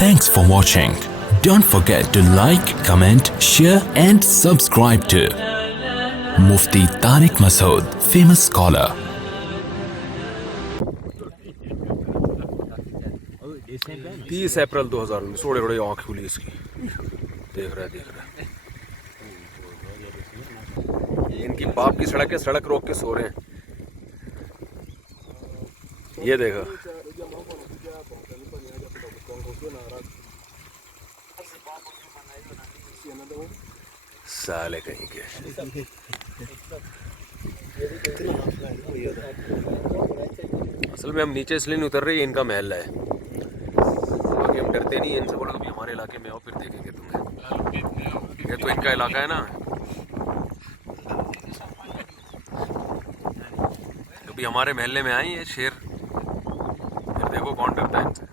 Thanks for watching. Don't forget to like, comment, share and subscribe to Mufti Tariq Masood, famous scholar. 30 अप्रैल 2019 थोड़े थोड़े आँख खुली इसकी। देख रहा है इनकी बाप की सड़क है, सड़क रोक के सो रहे हैं। ये देखो साले कहीं के। असल में हम नीचे इसलिए नहीं उतर रहे, ये इनका महल है। बाकी हम डरते नहीं है इनसे। बोलो कभी हमारे इलाके में आओ फिर देखेंगे तुम्हें। ये तो इनका इलाका है ना। कभी हमारे महल्ले में आए ये शेर, फिर देखो कौन डरता है इनसे।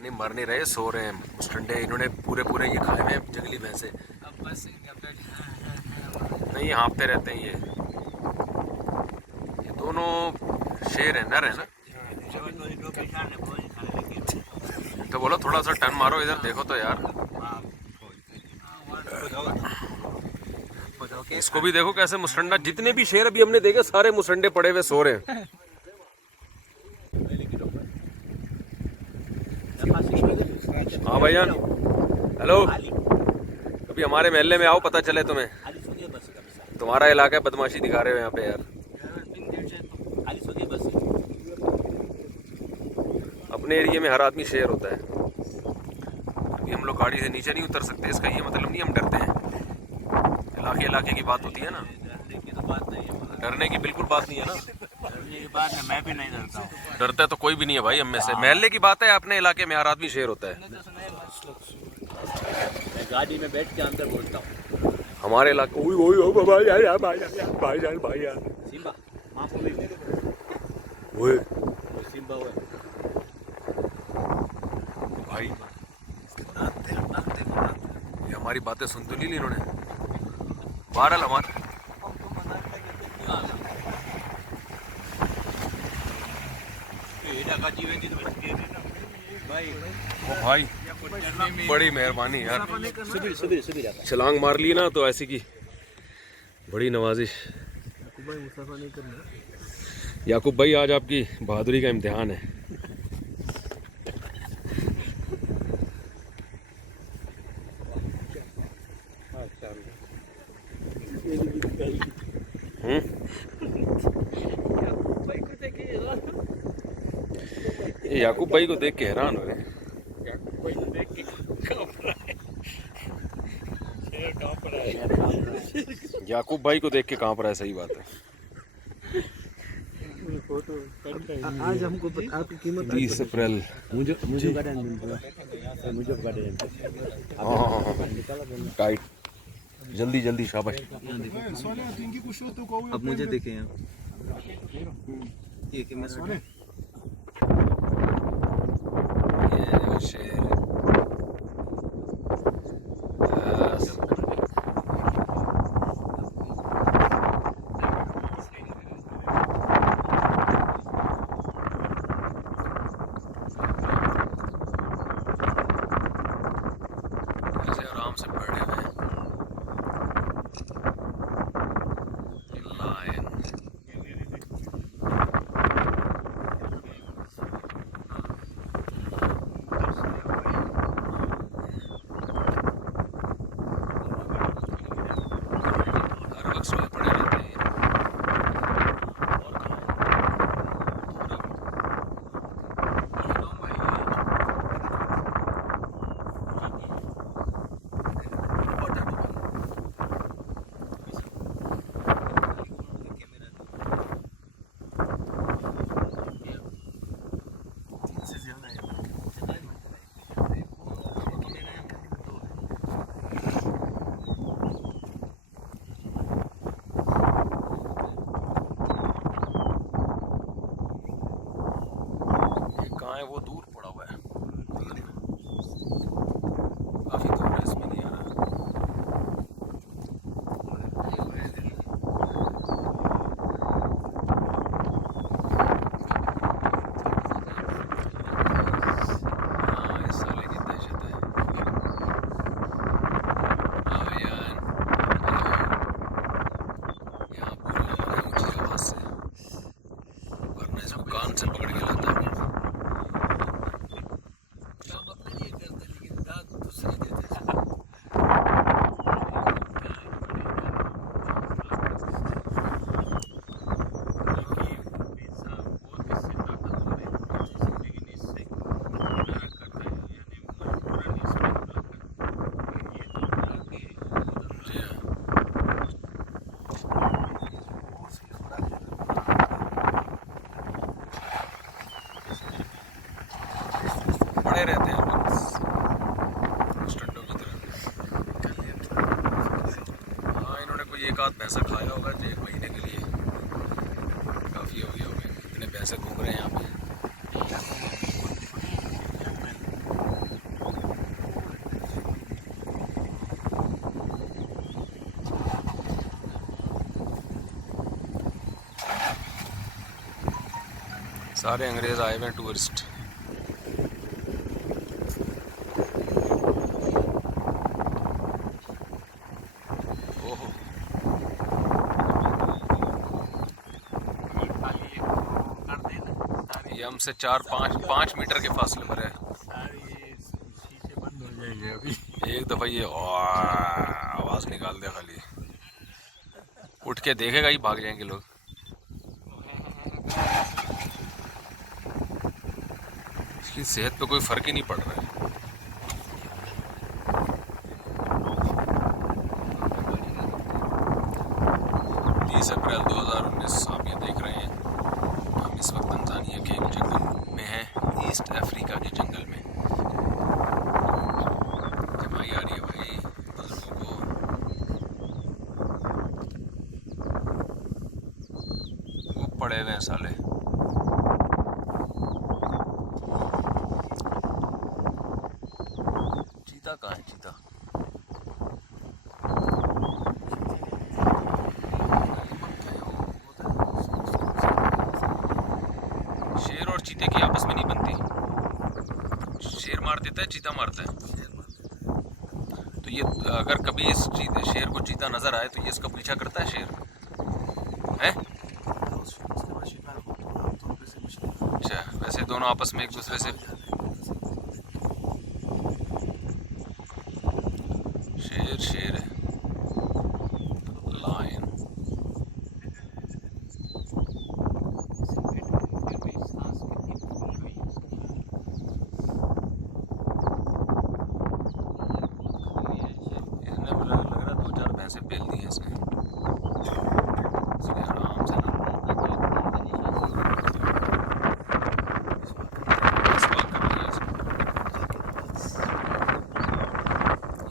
नहीं मर नहीं रहे, सो रहे हैं मुस्टंडे। इन्होंने पूरे ये खाए हुए हैं जंगली भैंसे। नहीं हाँफते रहते हैं ये दोनों शेर है, नर है ना। तो बोलो थोड़ा सा टर्न मारो, इधर देखो तो यार। इसको भी देखो कैसे मुस्टंडा। जितने भी शेर अभी हमने देखे सारे मुस्टंडे पड़े हुए सो रहे हैं। हाँ भाईजान, हेलो। कभी हमारे महल्ले में आओ, पता चले तुम्हें। तुम्हारा इलाका है, बदमाशी दिखा रहे हो यहाँ पे यार। अपने एरिया में हर आदमी शेर होता है। अभी हम लोग गाड़ी से नीचे नहीं उतर सकते, इसका ये मतलब नहीं हम डरते हैं। इलाके की बात होती है ना। डरने की बिल्कुल बात नहीं है ना। मैं भी नहीं डरता हूँ। डरता है तो कोई भी नहीं है भाई हम में से। महल्ले की बात है, अपने इलाके में हर आदमी शेर होता है। मैं गाड़ी में बैठ के अंदर बोलता हूँ। हमारे इलाके सिम्बा माँ बोली सिम्बा हुआ भाई। ये हमारी बातें सुन तो ली इन्होंने। बहरहाल हमारे भाई बड़ी मेहरबानी यार। छलांग मार ली ना तो ऐसी की बड़ी नवाजिश। याकूब भाई आज आपकी बहादुरी का इम्तिहान है। ये याकूब भाई को देख के हैरान हो रहे हैं। याकूब भाई को देख के कांप रहा है। सही बात है। आज हमको आपकी कीमत 30 अप्रैल मुझे हाँ टाइट। जल्दी शाबाश। अब मुझे देखें यहाँ ये कि मैं सोने ये शेर ऐसे आराम से बैठे हुए हैं। लायन पड़े रहते हैं स्टंडों की तरह। हाँ, इन्होंने कोई एक आध पैसा खाया होगा 1 महीने के लिए, काफ़ी हो गया होगा। इतने पैसे घूम रहे हैं यहाँ पे। सारे अंग्रेज़ आए हुए हैं, टूरिस्ट। ओहो, ये हमसे 4-5 मीटर के फासले पर है। एक दफ़ा ये आवाज़ निकाल दे, खाली उठ के देखेगा ही भाग जाएंगे लोग। इसकी सेहत पे कोई फ़र्क ही नहीं पड़ रहा है। अप्रैल 2019 आप ये देख रहे हैं, हम इस वक्त तंजानिया के एक जंगल में हैं, ईस्ट अफ्रीका के जंगल में। जमाई आ रही है भाई बुजुर्गों को। वो पड़े हुए हैं साले। चीता कहाँ है? चीता चीते की आपस में नहीं बनती। शेर मार देता है, चीता मारता है। तो ये अगर कभी इस शेर को चीता नजर आए तो ये इसका पीछा करता है शेर है। अच्छा, वैसे दोनों आपस में एक दूसरे से शेर है, लायन। से बेल दी है इसने, इसलिए आराम से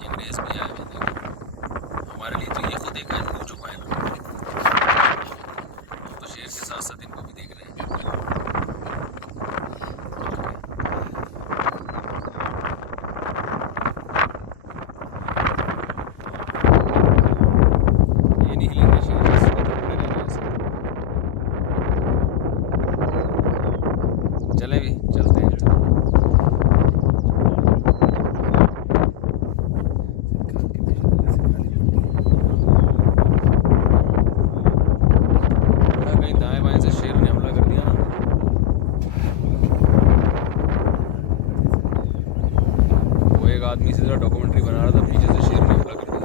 अंग्रेज भी आए हैं। हमारे लिए तो ये खुद एक हो चुका है ना, तो शेर के साथ साथ इनको भी देख रहे हैं। चले भी चलते हैं। कहीं दाएं बाएं से शेर ने हमला कर दिया ना। वो एक आदमी से जरा डॉक्यूमेंट्री बना रहा था, पीछे से शेर ने हमला कर दिया।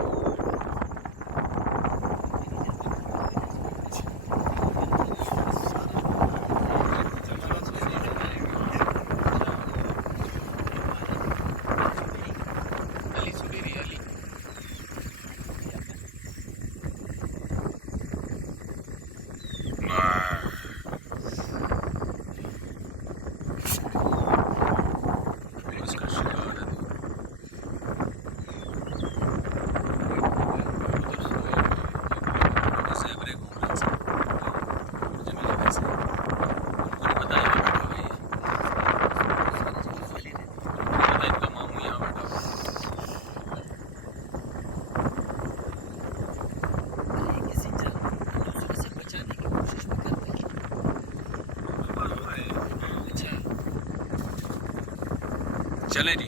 चले जी।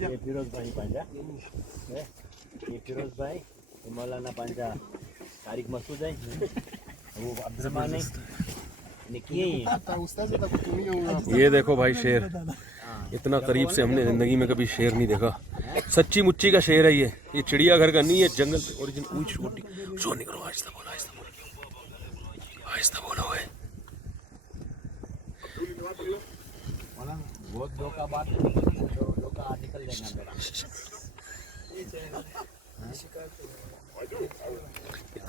ये फिरोज भाई पंजा, ये फिरोज भाई, ये मौलाना पंजा तारिक मसूद है, वो अब्दुलरहमान है। ये देखो भाई शेर, इतना करीब से हमने जिंदगी में कभी शेर नहीं देखा। सच्ची मुच्ची का शेर है ये चिड़ियाघर का नहीं है, जंगल पे ओरिजिनल। शो नहीं करो, आहिस्ता बोलो, आहिस्ता बोलो, आहिस्ता बोलो है। बहुत दो का बात दो का निकल जाएगा।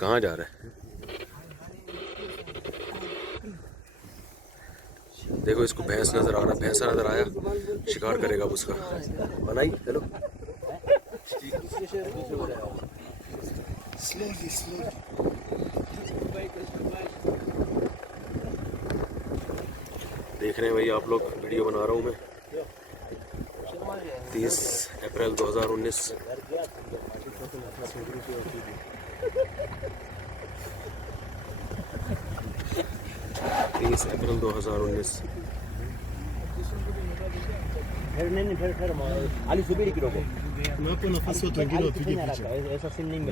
कहाँ जा रहा है? देखो इसको भैंस नजर आ रहा है, भैंसा नजर आया, शिकार करेगा अब उसका। बनाई चलो। देख रहे हैं भाई आप लोग, वीडियो बना रहा हूँ मैं। 30 अप्रैल 2019। 30 अप्रैल 2019।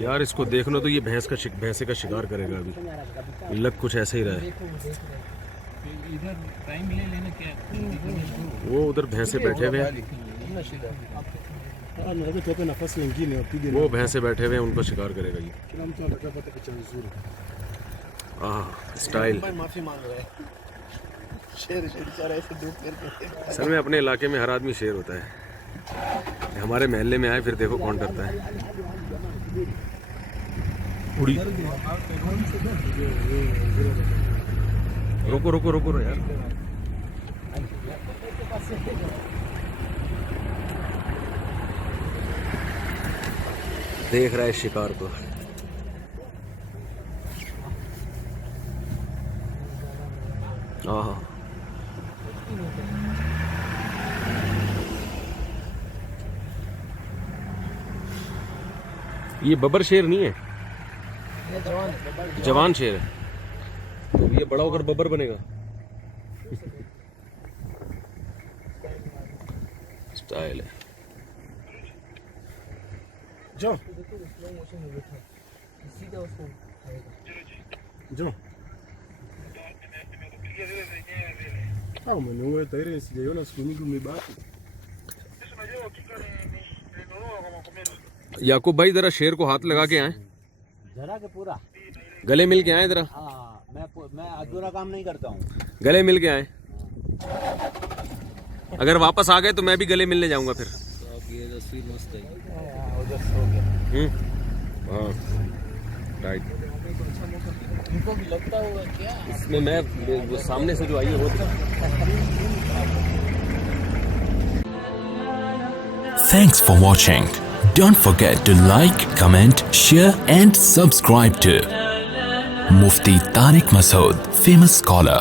यार इसको देख लो तो ये भैंसे का शिकार करेगा अभी। लग कुछ ऐसे ही रहा है। इधर टाइम ले लेना क्या, वो उधर भैंसे बैठे हुए हैं, वो भैंसे बैठे हुए हैं, उनको शिकार करेगा ये। स्टाइल। असल में अपने इलाके में हर आदमी शेर होता है। हमारे महल्ले में आए फिर देखो कौन डरता है। उड़ी। रोको रोको रोको यार। देख रहा है शिकार को। हाँ, ये बबर शेर नहीं है, जवान शेर है। तो ये बड़ा होकर बबर बनेगा। स्टाइल है। जो जो याकूब भाई जरा शेर को हाथ लगा के आए, जरा के पूरा गले मिल के आए जरा। हाँ, मैं अधूरा काम नहीं करता हूँ। गले मिल के आए। अगर वापस आ गए तो मैं भी गले मिलने जाऊंगा फिर। ये तस्वीर मस्त है। हाँ राइट। इनको भी लगता होगा क्या? इसमें मैं वो सामने से जो आई है वो। Thanks for watching. Don't forget to like, comment, share and subscribe to Mufti Tariq Masood, famous scholar.